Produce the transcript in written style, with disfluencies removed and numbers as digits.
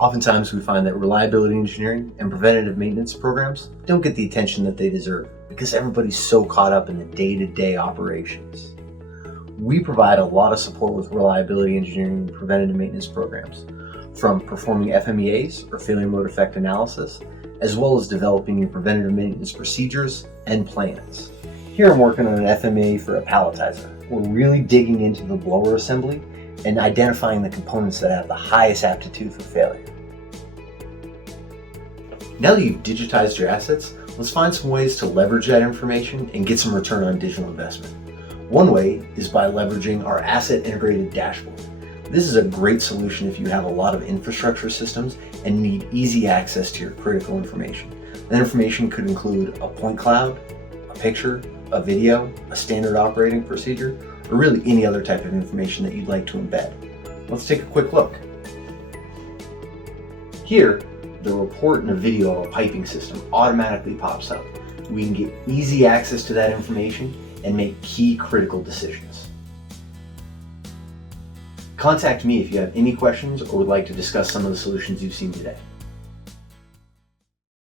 Oftentimes we find that reliability engineering and preventative maintenance programs don't get the attention that they deserve because everybody's so caught up in the day-to-day operations. We provide a lot of support with reliability engineering and preventative maintenance programs, from performing FMEAs or failure mode effect analysis, as well as developing your preventative maintenance procedures and plans. Here I'm working on an FMEA for a palletizer. We're really digging into the blower assembly and identifying the components that have the highest aptitude for failure. Now that you've digitized your assets, let's find some ways to leverage that information and get some return on digital investment. One way is by leveraging our asset integrated dashboard. This is a great solution if you have a lot of infrastructure systems and need easy access to your critical information. That information could include a point cloud, a picture, a video, a standard operating procedure, or really any other type of information that you'd like to embed. Let's take a quick look. Here, the report and a video of a piping system automatically pops up. We can get easy access to that information and make key critical decisions. Contact me if you have any questions or would like to discuss some of the solutions you've seen today.